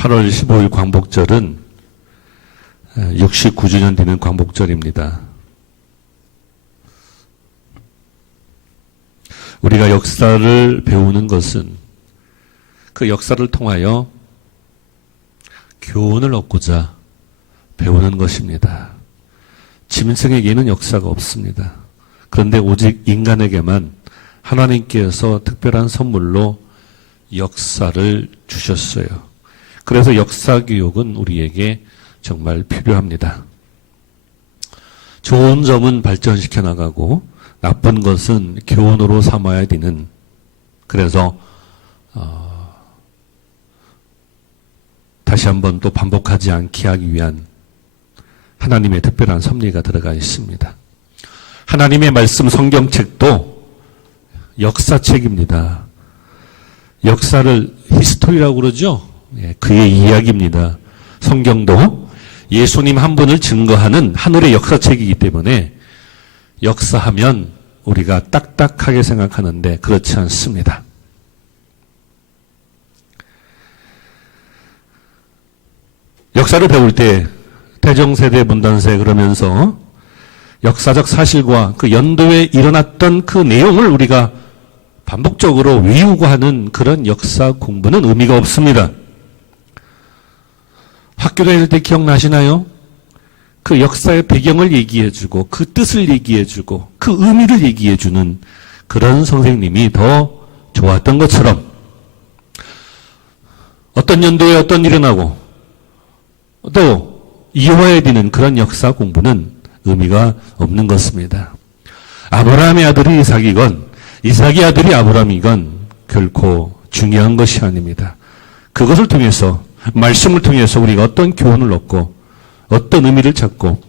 8월 15일 광복절은 69주년 되는 광복절입니다. 우리가 역사를 배우는 것은 그 역사를 통하여 교훈을 얻고자 배우는 것입니다. 짐승에게는 역사가 없습니다. 그런데 오직 인간에게만 하나님께서 특별한 선물로 역사를 주셨어요. 그래서 역사 교육은 우리에게 정말 필요합니다. 좋은 점은 발전시켜 나가고 나쁜 것은 교훈으로 삼아야 되는, 그래서 다시 한번 또 반복하지 않게 하기 위한 하나님의 특별한 섭리가 들어가 있습니다. 하나님의 말씀 성경책도 역사책입니다. 역사를 히스토리라고 그러죠. 그의 이야기입니다. 성경도 예수님 한 분을 증거하는 하늘의 역사책이기 때문에 역사하면 우리가 딱딱하게 생각하는데 그렇지 않습니다. 역사를 배울 때 태정세대 문단세 그러면서 역사적 사실과 그 연도에 일어났던 그 내용을 우리가 반복적으로 외우고 하는 그런 역사 공부는 의미가 없습니다. 학교 다닐 때 기억나시나요? 그 역사의 배경을 얘기해주고 그 뜻을 얘기해주고 그 의미를 얘기해주는 그런 선생님이 더 좋았던 것처럼 어떤 연도에 어떤 일이 나고 또 이어야 되는 그런 역사 공부는 의미가 없는 것입니다. 아브라함의 아들이 이삭이건 이삭의 아들이 아브라함이건 결코 중요한 것이 아닙니다. 그것을 통해서 말씀을 통해서 우리가 어떤 교훈을 얻고 어떤 의미를 찾고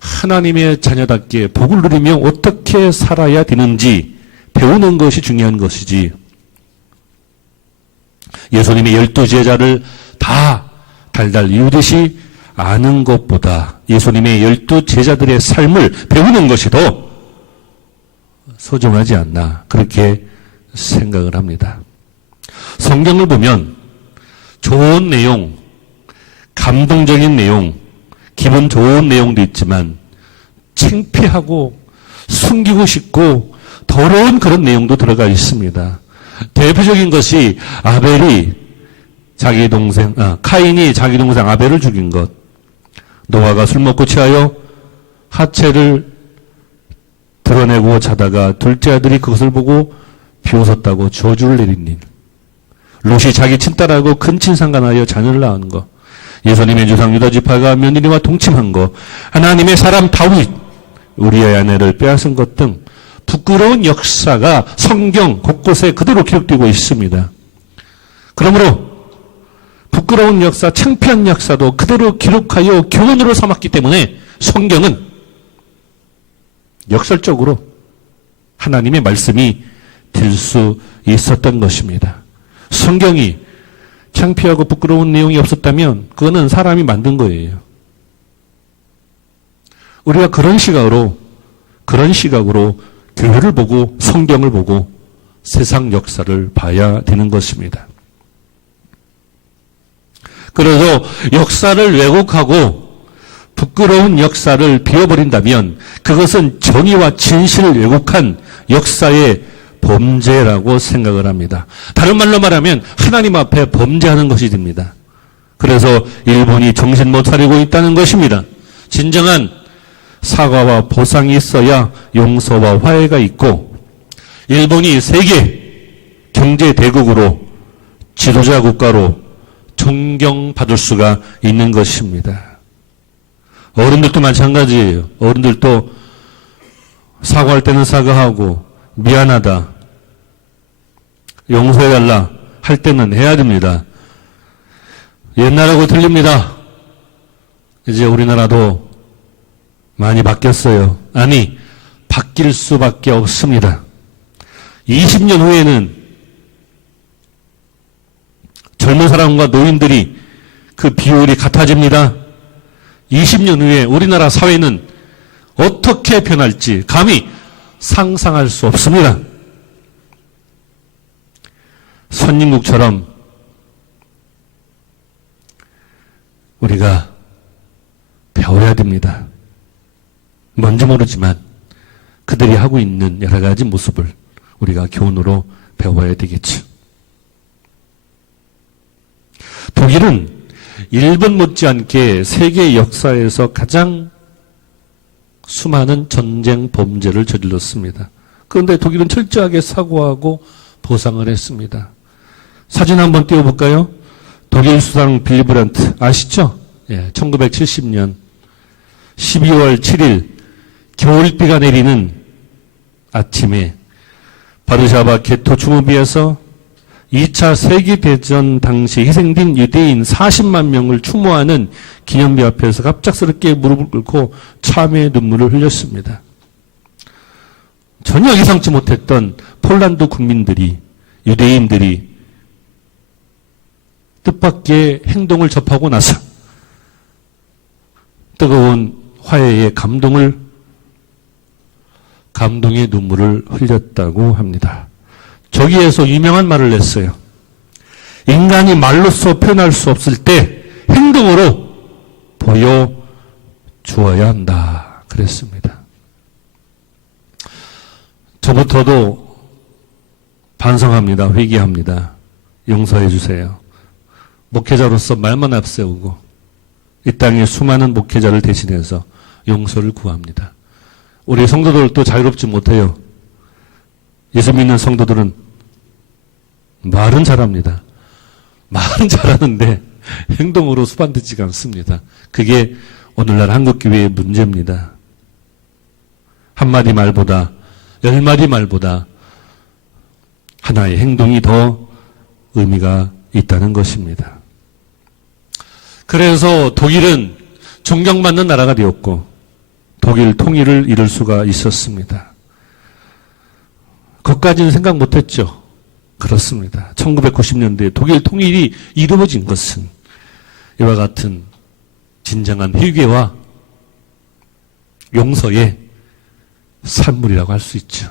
하나님의 자녀답게 복을 누리며 어떻게 살아야 되는지 배우는 것이 중요한 것이지, 예수님의 12제자를 다 달달 이루듯이 아는 것보다 예수님의 12제자들의 삶을 배우는 것이 더 소중하지 않나, 그렇게 생각을 합니다. 성경을 보면 좋은 내용, 감동적인 내용, 기분 좋은 내용도 있지만 창피하고 숨기고 싶고 더러운 그런 내용도 들어가 있습니다. 대표적인 것이 아벨이 카인이 자기 동생 아벨을 죽인 것, 노아가 술 먹고 취하여 하체를 드러내고 자다가 둘째 아들이 그것을 보고 비웃었다고 저주를 내린 일, 롯이 자기 친딸하고 근친상간하여 자녀를 낳은 것, 예수님의 조상 유다 지파가 며느리와 동침한 것, 하나님의 사람 다윗 우리의 아내를 빼앗은 것 등 부끄러운 역사가 성경 곳곳에 그대로 기록되고 있습니다. 그러므로 부끄러운 역사, 창피한 역사도 그대로 기록하여 교훈으로 삼았기 때문에 성경은 역설적으로 하나님의 말씀이 될 수 있었던 것입니다. 성경이 창피하고 부끄러운 내용이 없었다면 그거는 사람이 만든 거예요. 우리가 그런 시각으로 교회를 보고 성경을 보고 세상 역사를 봐야 되는 것입니다. 그래서 역사를 왜곡하고 부끄러운 역사를 비워버린다면 그것은 정의와 진실을 왜곡한 역사의 범죄라고 생각을 합니다. 다른 말로 말하면 하나님 앞에 범죄하는 것이 됩니다. 그래서 일본이 정신 못 차리고 있다는 것입니다. 진정한 사과와 보상이 있어야 용서와 화해가 있고, 일본이 세계 경제 대국으로 지도자 국가로 존경받을 수가 있는 것입니다. 어른들도 마찬가지예요. 어른들도 사과할 때는 사과하고 미안하다, 용서해달라 할 때는 해야 됩니다. 옛날하고 틀립니다. 이제 우리나라도 많이 바뀌었어요. 아니, 바뀔 수밖에 없습니다. 20년 후에는 젊은 사람과 노인들이 그 비율이 같아집니다. 20년 후에 우리나라 사회는 어떻게 변할지 감히 상상할 수 없습니다. 선진국처럼 우리가 배워야 됩니다. 뭔지 모르지만 그들이 하고 있는 여러 가지 모습을 우리가 교훈으로 배워야 되겠죠. 독일은 일본 못지않게 세계 역사에서 가장 수많은 전쟁 범죄를 저질렀습니다. 그런데 독일은 철저하게 사과하고 보상을 했습니다. 사진 한번 띄워볼까요? 독일 수상 빌리 브란트 아시죠? 예, 1970년 12월 7일 겨울비가 내리는 아침에 바르샤바 게토 주무비에서 2차 세계대전 당시 희생된 유대인 40만 명을 추모하는 기념비 앞에서 갑작스럽게 무릎을 꿇고 참회의 눈물을 흘렸습니다. 전혀 예상치 못했던 폴란드 국민들이, 유대인들이 뜻밖의 행동을 접하고 나서 뜨거운 화해의 감동의 눈물을 흘렸다고 합니다. 저기에서 유명한 말을 냈어요. 인간이 말로써 표현할 수 없을 때 행동으로 보여주어야 한다. 그랬습니다. 저부터도 반성합니다. 회개합니다. 용서해 주세요. 목회자로서 말만 앞세우고 이 땅의 수많은 목회자를 대신해서 용서를 구합니다. 우리 성도들도 자유롭지 못해요. 예수 믿는 성도들은 말은 잘합니다. 말은 잘하는데 행동으로 수반되지가 않습니다. 그게 오늘날 한국교회의 문제입니다. 한마디 말보다 10마디 말보다 하나의 행동이 더 의미가 있다는 것입니다. 그래서 독일은 존경받는 나라가 되었고 독일 통일을 이룰 수가 있었습니다. 그것까지는 생각 못했죠. 그렇습니다. 1990년대에 독일 통일이 이루어진 것은 이와 같은 진정한 회개와 용서의 산물이라고 할 수 있죠.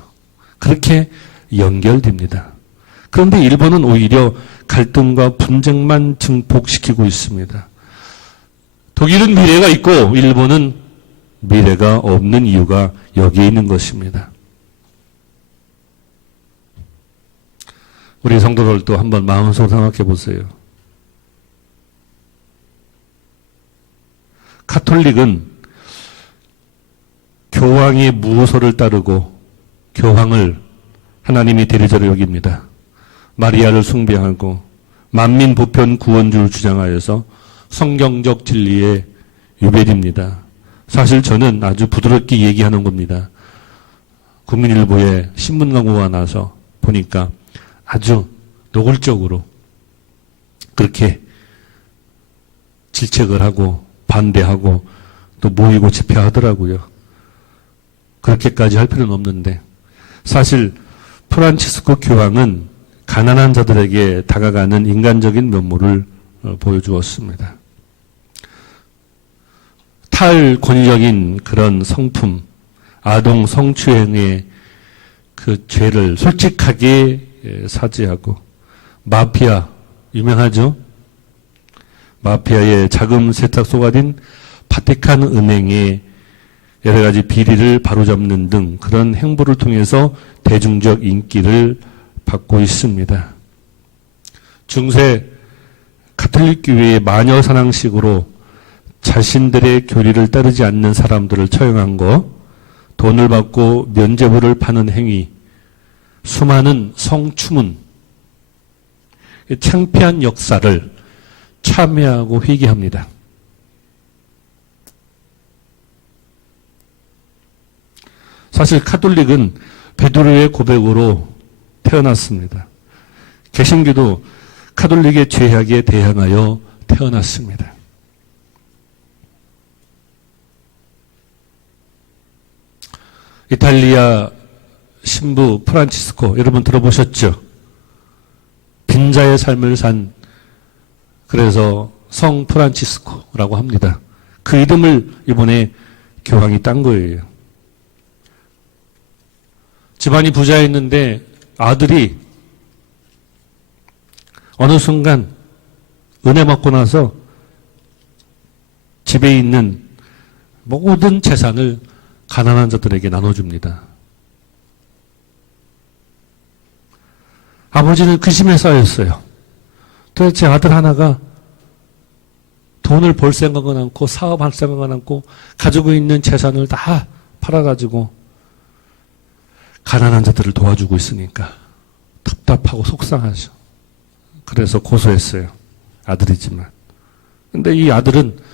그렇게 연결됩니다. 그런데 일본은 오히려 갈등과 분쟁만 증폭시키고 있습니다. 독일은 미래가 있고 일본은 미래가 없는 이유가 여기에 있는 것입니다. 우리 성도들도 한번 마음속으로 생각해 보세요. 가톨릭은 교황의 무소를 따르고 교황을 하나님의 대리자로 여깁니다. 마리아를 숭배하고 만민 보편 구원주를 주장하여서 성경적 진리에 유배됩니다. 사실 저는 아주 부드럽게 얘기하는 겁니다. 국민일보에 신문 광고가 나서 보니까 아주 노골적으로 그렇게 질책을 하고 반대하고 또 모이고 집회하더라고요. 그렇게까지 할 필요는 없는데 사실 프란치스코 교황은 가난한 자들에게 다가가는 인간적인 면모를 보여주었습니다. 탈권위적인 그런 성품, 아동 성추행의 그 죄를 솔직하게 사죄하고 마피아, 유명하죠? 마피아의 자금 세탁 속아진 바티칸 은행의 여러 가지 비리를 바로잡는 등 그런 행보를 통해서 대중적 인기를 받고 있습니다. 중세 가톨릭 교회의 마녀 사냥식으로 자신들의 교리를 따르지 않는 사람들을 처형한 거, 돈을 받고 면죄부를 파는 행위, 수많은 성추문, 창피한 역사를 참회하고 회개합니다. 사실 가톨릭은 베드로의 고백으로 태어났습니다. 개신교도 가톨릭의 죄악에 대항하여 태어났습니다. 이탈리아 신부 프란치스코 여러분 들어보셨죠? 빈자의 삶을 산 그래서 성 프란치스코라고 합니다. 그 이름을 이번에 교황이 딴 거예요. 집안이 부자였는데 아들이 어느 순간 은혜 받고 나서 집에 있는 모든 재산을 가난한 자들에게 나눠줍니다. 아버지는 근심에 쌓였어요. 도대체 아들 하나가 돈을 벌 생각은 않고 사업할 생각은 않고 가지고 있는 재산을 다 팔아가지고 가난한 자들을 도와주고 있으니까 답답하고 속상하죠. 그래서 고소했어요. 아들이지만. 근데 이 아들은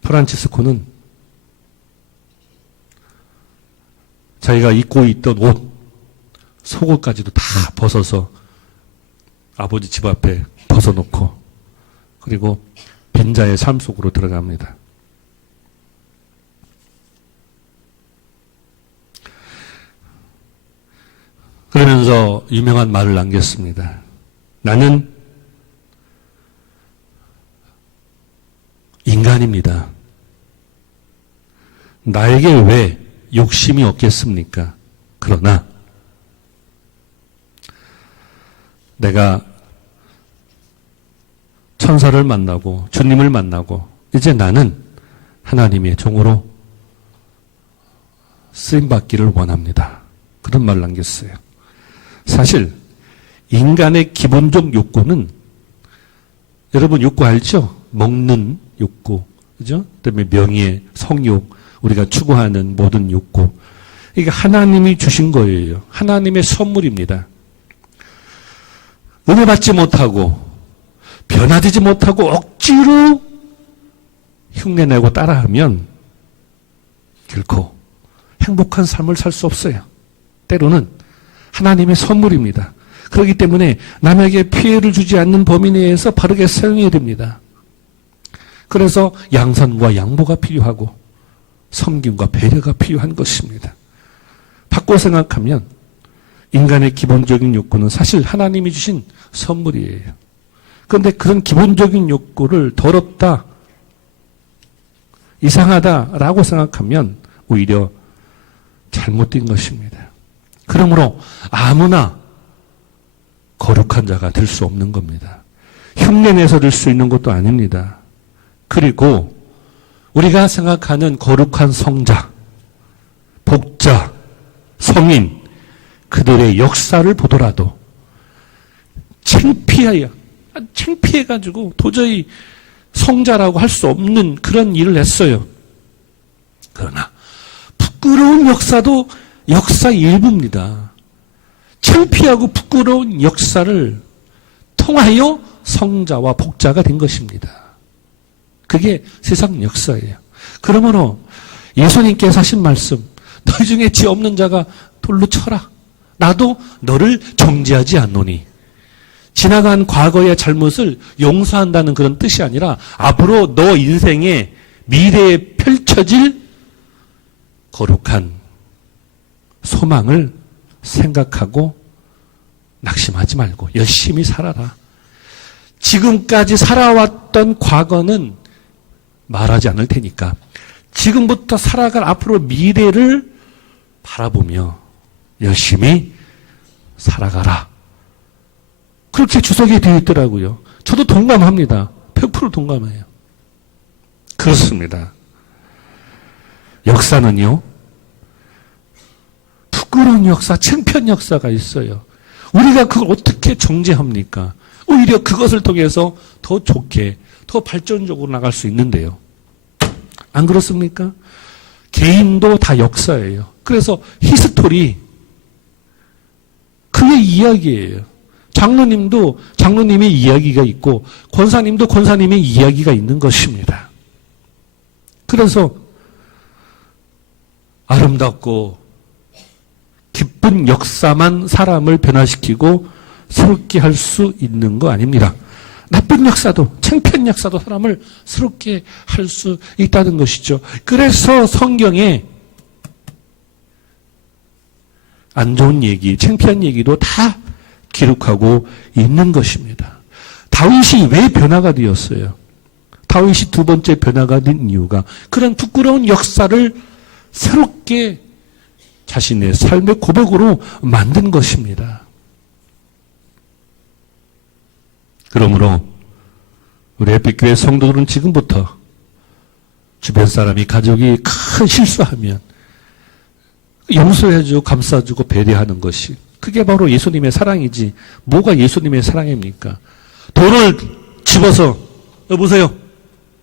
프란치스코는 자기가 입고 있던 옷, 속옷까지도 다 벗어서 아버지 집 앞에 벗어놓고 그리고 빈자의 삶 속으로 들어갑니다. 그러면서 유명한 말을 남겼습니다. 나는 인간입니다. 나에게 왜 욕심이 없겠습니까? 그러나 내가 천사를 만나고 주님을 만나고 이제 나는 하나님의 종으로 쓰임받기를 원합니다. 그런 말을 남겼어요. 사실 인간의 기본적 욕구는 여러분 욕구 알죠? 먹는 욕구, 그죠? 그다음에 명예, 성욕, 우리가 추구하는 모든 욕구. 이게 하나님이 주신 거예요. 하나님의 선물입니다. 은혜 받지 못하고 변화되지 못하고 억지로 흉내내고 따라하면 결코 행복한 삶을 살 수 없어요. 때로는 하나님의 선물입니다. 그렇기 때문에 남에게 피해를 주지 않는 범위 내에서 바르게 사용해야 됩니다. 그래서 양선과 양보가 필요하고 섬김과 배려가 필요한 것입니다. 바꿔 생각하면 인간의 기본적인 욕구는 사실 하나님이 주신 선물이에요. 그런데 그런 기본적인 욕구를 더럽다, 이상하다라고 생각하면 오히려 잘못된 것입니다. 그러므로 아무나 거룩한 자가 될 수 없는 겁니다. 흉내내서 될 수 있는 것도 아닙니다. 그리고 우리가 생각하는 거룩한 성자, 복자, 성인, 그들의 역사를 보더라도 창피해가지고 도저히 성자라고 할 수 없는 그런 일을 했어요. 그러나 부끄러운 역사도 역사 일부입니다. 창피하고 부끄러운 역사를 통하여 성자와 복자가 된 것입니다. 그게 세상 역사예요. 그러므로 예수님께서 하신 말씀, 너희 중에 지 없는 자가 돌로 쳐라. 나도 너를 정죄하지 않노니. 지나간 과거의 잘못을 용서한다는 그런 뜻이 아니라 앞으로 너 인생의 미래에 펼쳐질 거룩한 소망을 생각하고 낙심하지 말고 열심히 살아라. 지금까지 살아왔던 과거는 말하지 않을 테니까 지금부터 살아갈 앞으로 미래를 바라보며 열심히 살아가라. 그렇게 주석이 되어 있더라고요. 저도 동감합니다. 100% 동감해요. 그렇습니다. 역사는요, 부끄러운 역사, 창피한 역사가 있어요. 우리가 그걸 어떻게 정죄합니까? 오히려 그것을 통해서 더 좋게, 더 발전적으로 나갈 수 있는데요. 안 그렇습니까? 개인도 다 역사예요. 그래서 히스토리, 그게 이야기예요. 장로님도 장로님의 이야기가 있고 권사님도 권사님의 이야기가 있는 것입니다. 그래서 아름답고 기쁜 역사만 사람을 변화시키고 새롭게 할 수 있는 거 아닙니다. 나쁜 역사도, 창피한 역사도 사람을 새롭게 할 수 있다는 것이죠. 그래서 성경에 안 좋은 얘기, 창피한 얘기도 다 기록하고 있는 것입니다. 다윗이 왜 변화가 되었어요? 다윗이 두 번째 변화가 된 이유가 그런 부끄러운 역사를 새롭게 자신의 삶의 고백으로 만든 것입니다. 그러므로 우리 햇빛교회 성도들은 지금부터 주변 사람이, 가족이 큰 실수하면 용서해주고 감싸주고 배려하는 것이, 그게 바로 예수님의 사랑이지 뭐가 예수님의 사랑입니까? 돌을 집어서, 보세요,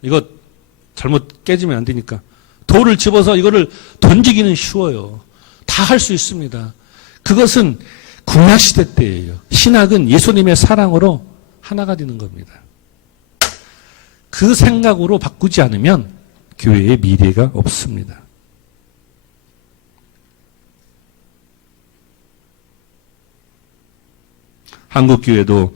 이거 잘못 깨지면 안 되니까 돌을 집어서 이거를 던지기는 쉬워요. 다 할 수 있습니다. 그것은 구약시대 때예요. 신학은 예수님의 사랑으로 하나가 되는 겁니다. 그 생각으로 바꾸지 않으면 교회의 미래가 없습니다. 한국교회도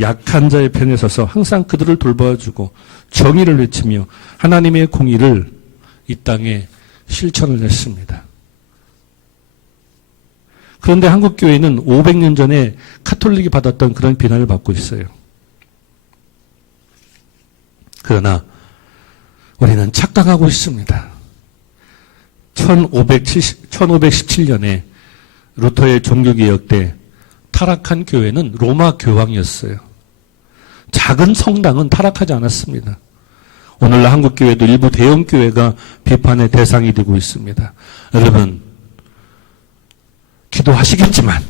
약한 자의 편에 서서 항상 그들을 돌봐주고 정의를 외치며 하나님의 공의를 이 땅에 실천을 했습니다. 그런데 한국교회는 500년 전에 카톨릭이 받았던 그런 비난을 받고 있어요. 그러나 우리는 착각하고 있습니다. 1517년에 루터의 종교개혁 때 타락한 교회는 로마 교황이었어요. 작은 성당은 타락하지 않았습니다. 오늘날 한국교회도 일부 대형교회가 비판의 대상이 되고 있습니다. 여러분, 기도하시겠지만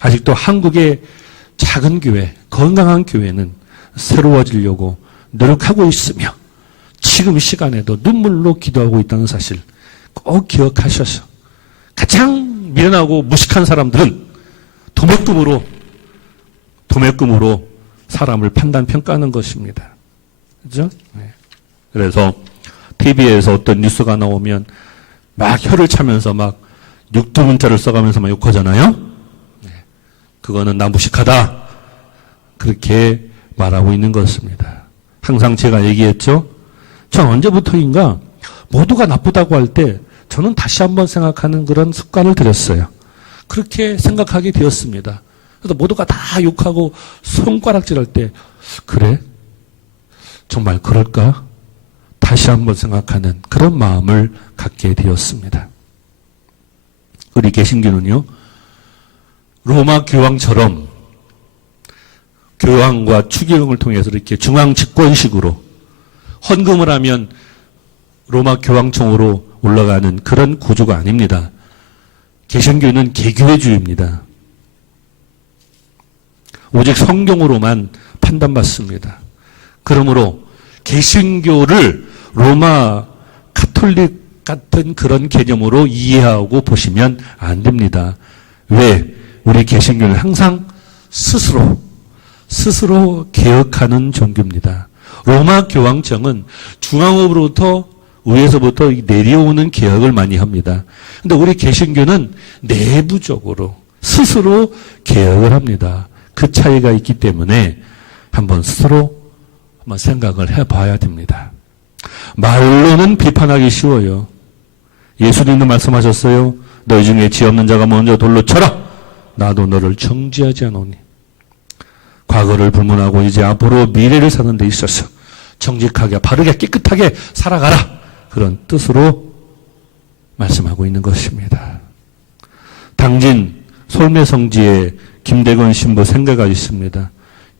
아직도 한국의 작은 교회, 건강한 교회는 새로워지려고 노력하고 있으며 지금 이 시간에도 눈물로 기도하고 있다는 사실 꼭 기억하셔서, 가장 미련하고 무식한 사람들은 도매금으로 사람을 판단평가하는 것입니다. 그죠? 네. 그래서 TV에서 어떤 뉴스가 나오면 막 혀를 차면서 막 육두문자를 써가면서 막 욕하잖아요. 네. 그거는 나 무식하다, 그렇게 말하고 있는 것입니다. 항상 제가 얘기했죠. 전 언제부터인가 모두가 나쁘다고 할 때 저는 다시 한번 생각하는 그런 습관을 들였어요. 그렇게 생각하게 되었습니다. 그래서 모두가 다 욕하고 손가락질할 때, 그래? 정말 그럴까? 다시 한번 생각하는 그런 마음을 갖게 되었습니다. 우리 개신교는요, 로마 교황처럼 교황과 추기경을 통해서 이렇게 중앙 집권식으로 헌금을 하면 로마 교황청으로 올라가는 그런 구조가 아닙니다. 개신교는 개교회주의입니다. 오직 성경으로만 판단받습니다. 그러므로 개신교를 로마 가톨릭 같은 그런 개념으로 이해하고 보시면 안 됩니다. 왜? 우리 개신교는 항상 스스로 개혁하는 종교입니다. 로마 교황청은 중앙으로부터, 위에서부터 내려오는 개혁을 많이 합니다. 근데 우리 개신교는 내부적으로 스스로 개혁을 합니다. 그 차이가 있기 때문에 스스로 한번 생각을 해봐야 됩니다. 말로는 비판하기 쉬워요. 예수님도 말씀하셨어요. 너희 중에 지 없는 자가 먼저 돌로 쳐라. 나도 너를 정죄하지 않으니. 과거를 불문하고 이제 앞으로 미래를 사는 데 있어서 정직하게, 바르게, 깨끗하게 살아가라. 그런 뜻으로 말씀하고 있는 것입니다. 당진 솔매성지에 김대건 신부 생가가 있습니다.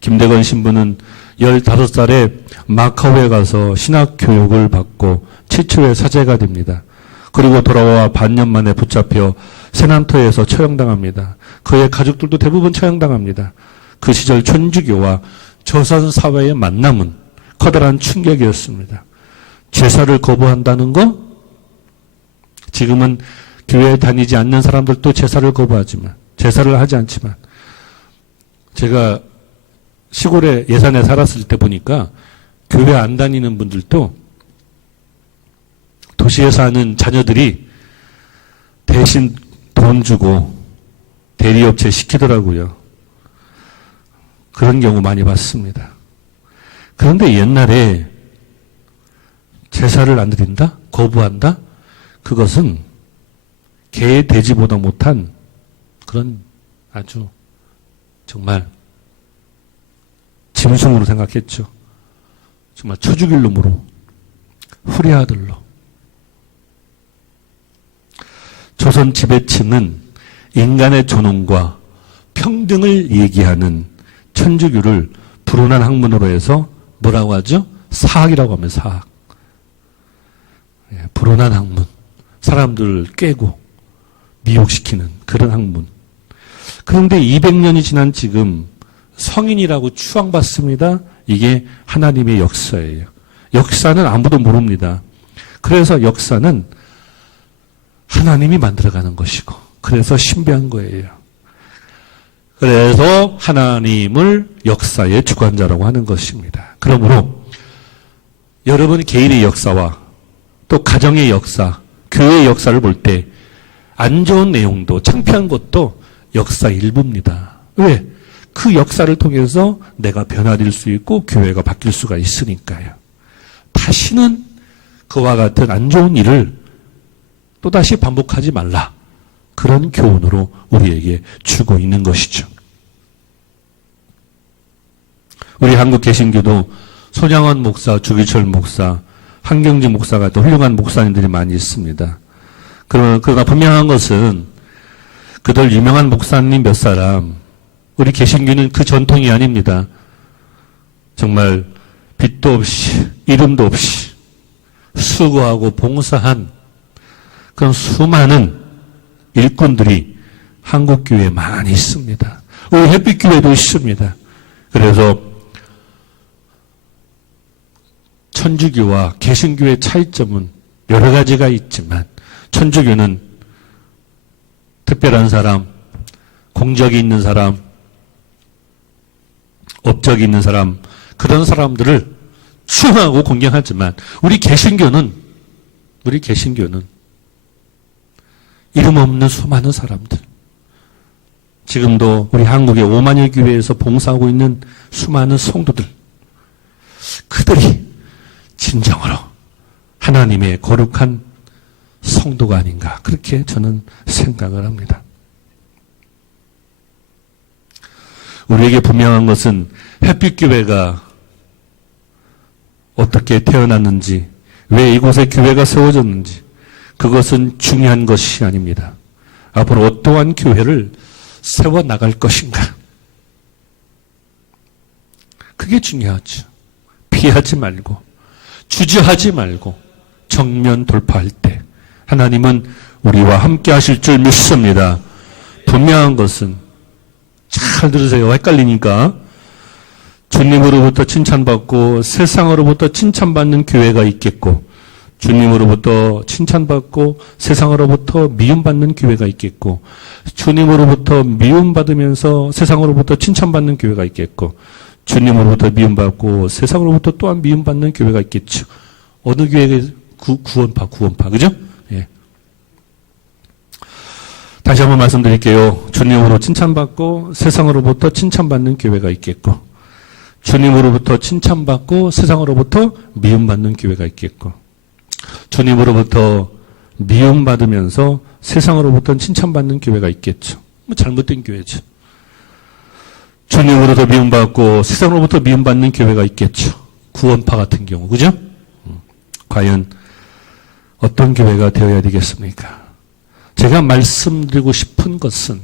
김대건 신부는 15살에 마카오에 가서 신학 교육을 받고 최초의 사제가 됩니다. 그리고 돌아와 반년 만에 붙잡혀 세난토에서 처형당합니다. 그의 가족들도 대부분 처형당합니다. 그 시절 천주교와 조선 사회의 만남은 커다란 충격이었습니다. 제사를 거부한다는 거? 지금은 교회에 다니지 않는 사람들도 제사를 거부하지만, 제사를 하지 않지만, 제가 시골에 예산에 살았을 때 보니까 교회 안 다니는 분들도 도시에 사는 자녀들이 대신 돈 주고 대리업체 시키더라고요. 그런 경우 많이 봤습니다. 그런데 옛날에 제사를 안 드린다? 거부한다? 그것은 개, 돼지보다 못한 그런 아주 정말 짐승으로 생각했죠. 정말 쳐죽일 놈으로, 후레아들로. 조선 지배층은 인간의 존엄과 평등을 얘기하는 천주교를 불운한 학문으로 해서 뭐라고 하죠? 사학이라고 하면 사학. 불온한 학문. 사람들 깨고 미혹시키는 그런 학문. 그런데 200년이 지난 지금 성인이라고 추앙받습니다. 이게 하나님의 역사예요. 역사는 아무도 모릅니다. 그래서 역사는 하나님이 만들어가는 것이고, 그래서 신비한 거예요. 그래서 하나님을 역사의 주관자라고 하는 것입니다. 그러므로 여러분 개인의 역사와 또 가정의 역사, 교회의 역사를 볼 때 안 좋은 내용도 창피한 것도 역사 일부입니다. 왜? 그 역사를 통해서 내가 변화될 수 있고 교회가 바뀔 수가 있으니까요. 다시는 그와 같은 안 좋은 일을 또다시 반복하지 말라. 그런 교훈으로 우리에게 주고 있는 것이죠. 우리 한국 개신교도 손양원 목사, 주기철 목사, 한경지 목사 같은 훌륭한 목사님들이 많이 있습니다. 그러나 분명한 것은 그들 유명한 목사님 몇 사람, 우리 개신교는 그 전통이 아닙니다. 정말 빛도 없이 이름도 없이 수고하고 봉사한 그런 수많은 일꾼들이 한국교회에 많이 있습니다. 우리 햇빛교회도 있습니다. 그래서 천주교와 개신교의 차이점은 여러 가지가 있지만 천주교는 특별한 사람, 공적이 있는 사람, 업적이 있는 사람, 그런 사람들을 추앙하고 공경하지만 우리 개신교는 이름 없는 수많은 사람들, 지금도 우리 한국의 5만여 교회에서 봉사하고 있는 수많은 성도들, 그들이 진정으로 하나님의 거룩한 성도가 아닌가, 그렇게 저는 생각을 합니다. 우리에게 분명한 것은 햇빛교회가 어떻게 태어났는지, 왜 이곳에 교회가 세워졌는지, 그것은 중요한 것이 아닙니다. 앞으로 어떠한 교회를 세워나갈 것인가, 그게 중요하죠. 피하지 말고, 주저하지 말고 정면 돌파할 때 하나님은 우리와 함께 하실 줄 믿습니다. 분명한 것은, 잘 들으세요. 헷갈리니까. 주님으로부터 칭찬받고 세상으로부터 칭찬받는 교회가 있겠고, 주님으로부터 칭찬받고 세상으로부터 미움받는 교회가 있겠고, 주님으로부터 미움받으면서 세상으로부터 칭찬받는 교회가 있겠고, 주님으로부터 미움받고 세상으로부터 또한 미움받는 교회가 있겠죠. 어느 교회가 구원파, 그죠? 예. 다시 한번 말씀드릴게요. 주님으로 칭찬받고 세상으로부터 칭찬받는 교회가 있겠고, 주님으로부터 칭찬받고 세상으로부터 미움받는 교회가 있겠고, 주님으로부터 미움받으면서 세상으로부터 칭찬받는 교회가 있겠죠. 잘못된 교회죠. 주님으로부터 미움받고 세상으로부터 미움받는 교회가 있겠죠. 구원파 같은 경우, 그죠? 과연 어떤 교회가 되어야 되겠습니까? 제가 말씀드리고 싶은 것은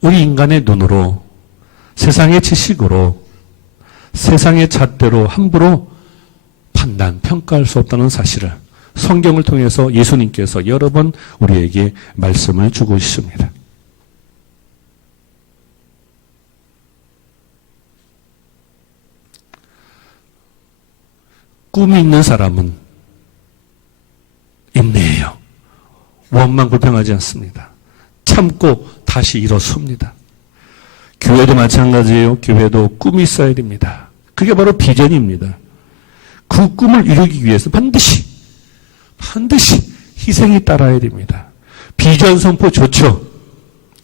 우리 인간의 눈으로, 세상의 지식으로, 세상의 잣대로 함부로 판단, 평가할 수 없다는 사실을 성경을 통해서 예수님께서 여러 번 우리에게 말씀을 주고 있습니다. 꿈이 있는 사람은 인내해요. 원망 불평하지 않습니다. 참고 다시 일어섭니다. 교회도 마찬가지예요. 교회도 꿈이 있어야 됩니다. 그게 바로 비전입니다. 그 꿈을 이루기 위해서 반드시 희생이 따라야 됩니다. 비전 선포 좋죠.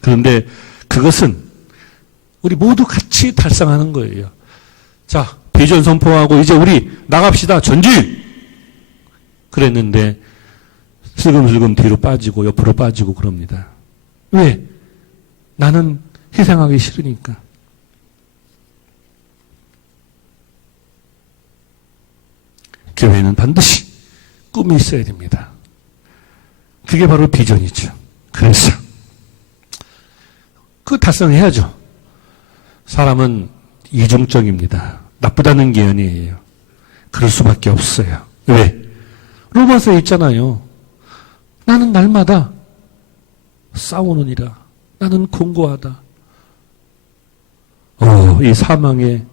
그런데 그것은 우리 모두 같이 달성하는 거예요. 자, 비전 선포하고 이제 우리 나갑시다. 전진! 그랬는데 슬금슬금 뒤로 빠지고 옆으로 빠지고 그럽니다. 왜? 나는 희생하기 싫으니까. 교회는 반드시 꿈이 있어야 됩니다. 그게 바로 비전이죠. 그래서 그거 달성해야죠. 사람은 이중적입니다. 나쁘다는 게 아니에요. 그럴 수밖에 없어요. 왜? 로마서에 있잖아요. 나는 날마다 싸우느니라. 나는 공고하다. 이 사망의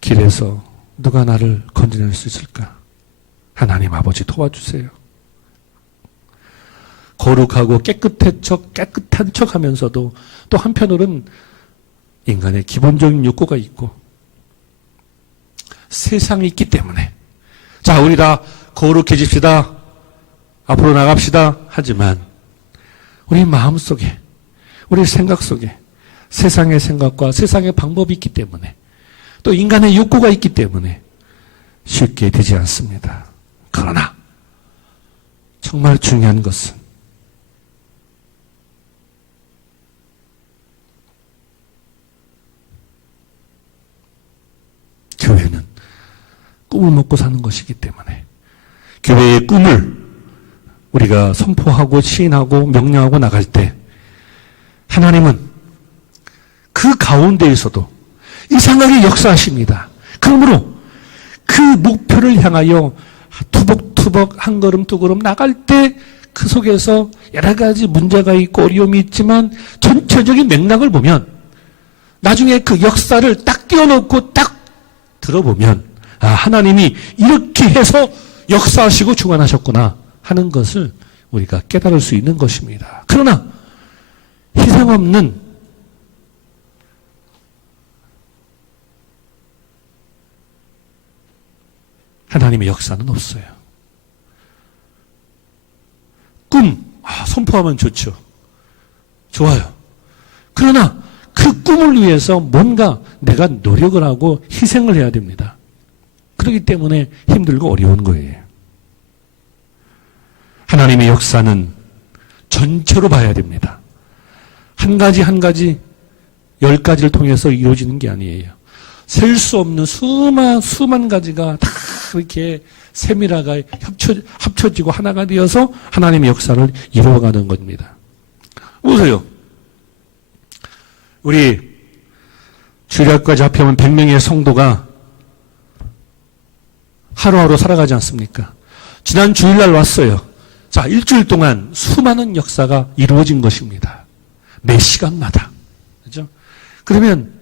길에서 누가 나를 건져낼 수 있을까? 하나님 아버지 도와주세요. 거룩하고 깨끗한 척 하면서도 또 한편으로는 인간의 기본적인 욕구가 있고 세상이 있기 때문에 자, 우리 다 거룩해집시다. 앞으로 나갑시다. 하지만 우리 마음속에 우리 생각 속에 세상의 생각과 세상의 방법이 있기 때문에 또 인간의 욕구가 있기 때문에 쉽게 되지 않습니다. 그러나 정말 중요한 것은 교회는 꿈을 먹고 사는 것이기 때문에 교회의 꿈을 우리가 선포하고 시인하고 명령하고 나갈 때 하나님은 그 가운데에서도 이상하게 역사하십니다. 그러므로 그 목표를 향하여 투벅투벅 한 걸음 두 걸음 나갈 때 그 속에서 여러 가지 문제가 있고 어려움이 있지만 전체적인 맥락을 보면 나중에 그 역사를 딱 띄워놓고 딱 들어보면 하나님이 이렇게 해서 역사하시고 주관하셨구나 하는 것을 우리가 깨달을 수 있는 것입니다. 그러나 희생 없는 하나님의 역사는 없어요. 꿈, 선포하면 좋죠. 좋아요. 그러나 그 꿈을 위해서 뭔가 내가 노력을 하고 희생을 해야 됩니다. 그렇기 때문에 힘들고 어려운 거예요. 하나님의 역사는 전체로 봐야 됩니다. 한 가지 한 가지 10가지를 통해서 이루어지는 게 아니에요. 셀 수 없는 수만 가지가 다 이렇게 세밀하게 합쳐지고 하나가 되어서 하나님의 역사를 이루어가는 겁니다. 보세요. 우리 주일학까지 합하면 100명의 성도가 하루하루 살아가지 않습니까? 지난 주일날 왔어요. 자, 일주일 동안 수많은 역사가 이루어진 것입니다. 매 시간마다. 그죠? 그러면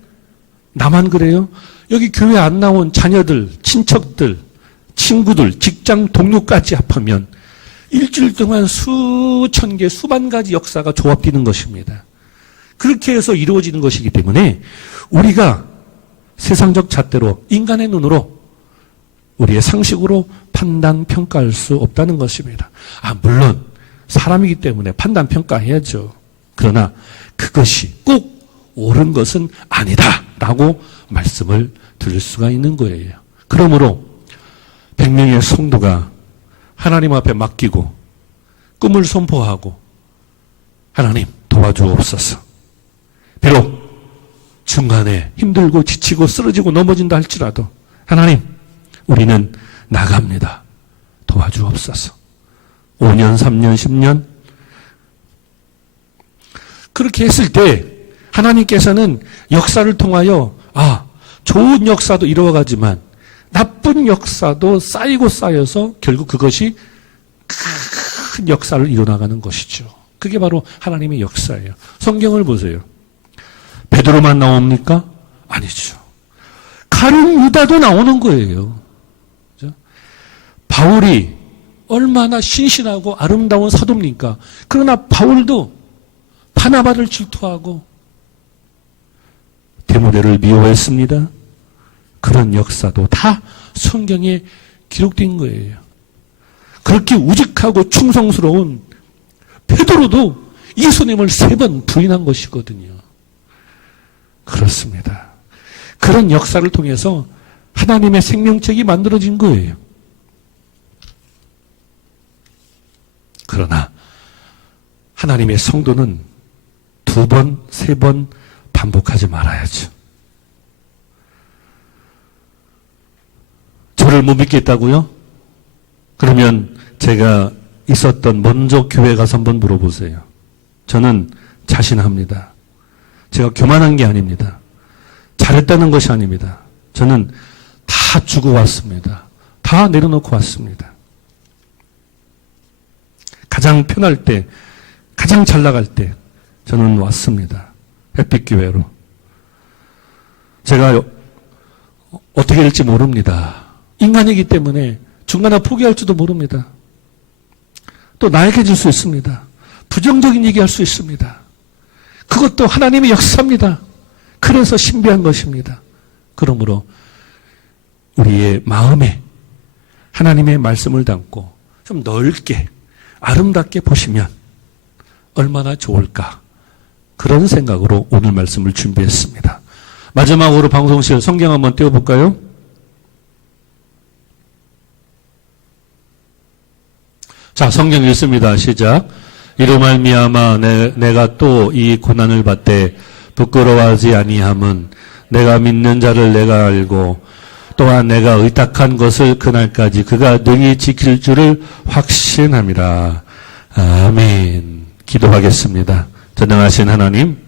나만 그래요? 여기 교회 안 나온 자녀들, 친척들, 친구들, 직장 동료까지 합하면 일주일 동안 수천 개, 수만 가지 역사가 조합되는 것입니다. 그렇게 해서 이루어지는 것이기 때문에 우리가 세상적 잣대로 인간의 눈으로 우리의 상식으로 판단, 평가할 수 없다는 것입니다. 물론 사람이기 때문에 판단, 평가해야죠. 그러나 그것이 꼭 옳은 것은 아니다 라고 말씀을 드릴 수가 있는 거예요. 그러므로 100명의 성도가 하나님 앞에 맡기고 꿈을 선포하고 하나님 도와주옵소서. 비록 중간에 힘들고 지치고 쓰러지고 넘어진다 할지라도 하나님 우리는 나갑니다. 도와주옵소서. 5년, 3년, 10년 그렇게 했을 때 하나님께서는 역사를 통하여 좋은 역사도 이루어가지만 나쁜 역사도 쌓이고 쌓여서 결국 그것이 큰 역사를 이뤄나가는 것이죠. 그게 바로 하나님의 역사예요. 성경을 보세요. 베드로만 나옵니까? 아니죠. 가룟 유다도 나오는 거예요. 그렇죠? 바울이 얼마나 신실하고 아름다운 사도입니까? 그러나 바울도 바나바를 질투하고 디모데를 미워했습니다. 그런 역사도 다 성경에 기록된 거예요. 그렇게 우직하고 충성스러운 베드로도 예수님을 3번 부인한 것이거든요. 그렇습니다. 그런 역사를 통해서 하나님의 생명책이 만들어진 거예요. 그러나 하나님의 성도는 2번, 3번 반복하지 말아야죠. 저를 못 믿겠다고요? 그러면 제가 있었던 먼저 교회 가서 한번 물어보세요. 저는 자신합니다. 제가 교만한 게 아닙니다. 잘했다는 것이 아닙니다. 저는 다 주고 왔습니다. 다 내려놓고 왔습니다. 가장 편할 때, 가장 잘 나갈 때 저는 왔습니다. 햇빛교회로. 제가 어떻게 될지 모릅니다. 인간이기 때문에 중간에 포기할지도 모릅니다. 또 나약해질 수 있습니다. 부정적인 얘기할 수 있습니다. 그것도 하나님의 역사입니다. 그래서 신비한 것입니다. 그러므로 우리의 마음에 하나님의 말씀을 담고 좀 넓게 아름답게 보시면 얼마나 좋을까, 그런 생각으로 오늘 말씀을 준비했습니다. 마지막으로 방송실 성경 한번 띄워볼까요? 자, 성경 읽습니다. 시작. 이로 말미암아 내가 또 이 고난을 받되 부끄러워하지 아니함은 내가 믿는 자를 내가 알고 또한 내가 의탁한 것을 그날까지 그가 능히 지킬 줄을 확신함이라. 아멘. 기도하겠습니다. 전능하신 하나님,